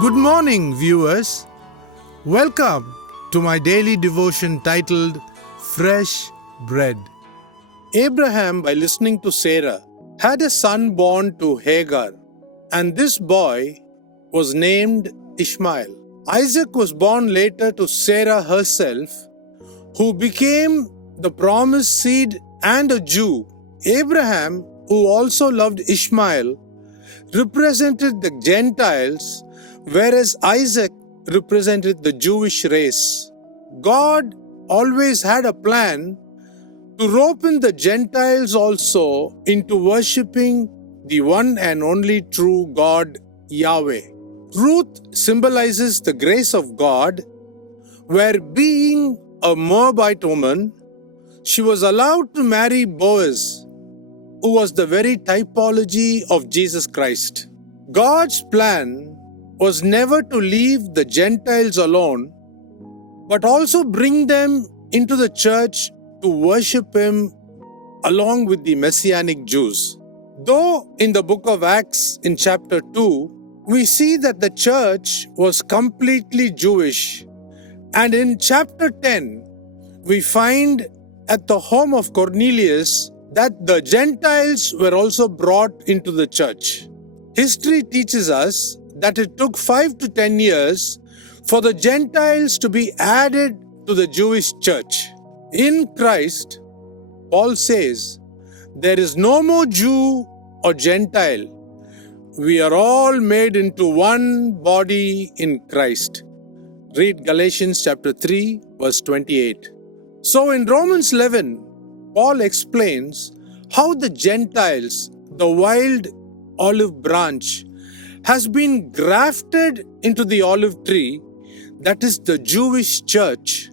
Good morning, viewers. Welcome to my daily devotion titled Fresh Bread. Abraham, by listening to Sarah, had a son born to Hagar, and this boy was named Ishmael. Isaac was born later to Sarah herself, who became the promised seed and a Jew. Abraham, who also loved Ishmael, represented the Gentiles, whereas Isaac represented the Jewish race. God always had a plan to rope in the Gentiles also into worshipping the one and only true God, Yahweh. Ruth symbolizes the grace of God, where being a Moabite woman, she was allowed to marry Boaz, who was the very typology of Jesus Christ. God's plan was never to leave the Gentiles alone, but also bring them into the church to worship Him along with the Messianic Jews. Though in the book of Acts in chapter 2, we see that the church was completely Jewish, and in chapter 10, we find at the home of Cornelius that the Gentiles were also brought into the church. History teaches us that it took 5 to 10 years for the Gentiles to be added to the Jewish church. In Christ, Paul says, there is no more Jew or Gentile. We are all made into one body in Christ. Read Galatians chapter 3, verse 28. So in Romans 11, Paul explains how the Gentiles, the wild olive branch, has been grafted into the olive tree, that is the Jewish church,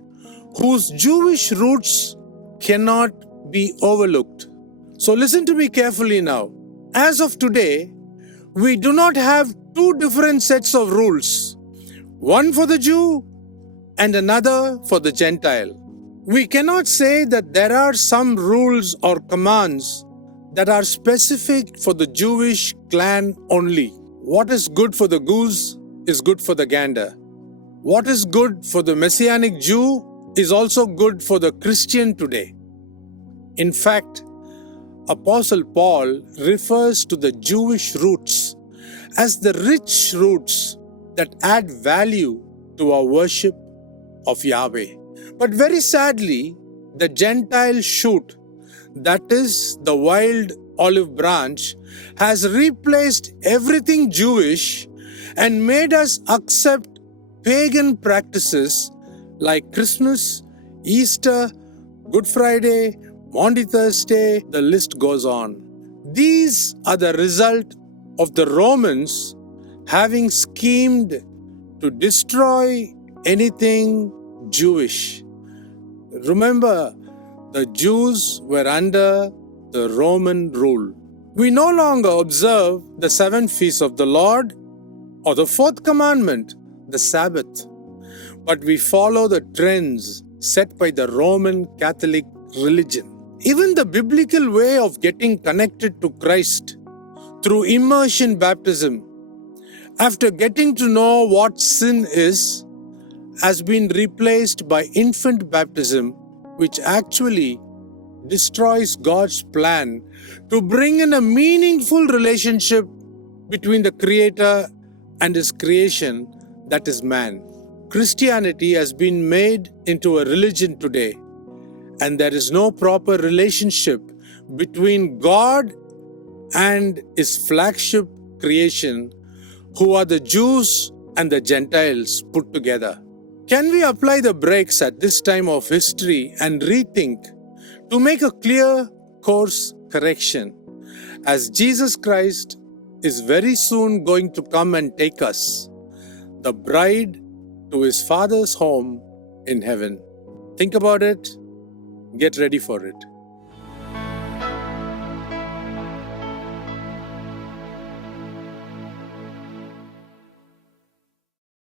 whose Jewish roots cannot be overlooked. So listen to me carefully now. As of today, we do not have two different sets of rules, one for the Jew and another for the Gentile. We cannot say that there are some rules or commands that are specific for the Jewish clan only. What is good for the goose is good for the gander. What is good for the Messianic Jew is also good for the Christian today. In fact, Apostle Paul refers to the Jewish roots as the rich roots that add value to our worship of Yahweh. But very sadly, the Gentile shoot, that is the wild olive branch, has replaced everything Jewish and made us accept pagan practices like Christmas, Easter, Good Friday, Maundy Thursday, the list goes on. These are the result of the Romans having schemed to destroy anything Jewish. Remember, the Jews were under the Roman rule. We no longer observe the 7 feasts of the Lord or the 4th commandment, the Sabbath, but we follow the trends set by the Roman Catholic religion. Even the biblical way of getting connected to Christ through immersion baptism, after getting to know what sin is, has been replaced by infant baptism, which actually destroys God's plan to bring in a meaningful relationship between the Creator and His creation, that is man. Christianity has been made into a religion today, and there is no proper relationship between God and His flagship creation, who are the Jews and the Gentiles put together. Can we apply the brakes at this time of history and rethink to make a clear course correction, as Jesus Christ is very soon going to come and take us, the bride, to His Father's home in heaven? Think about it. Get ready for it.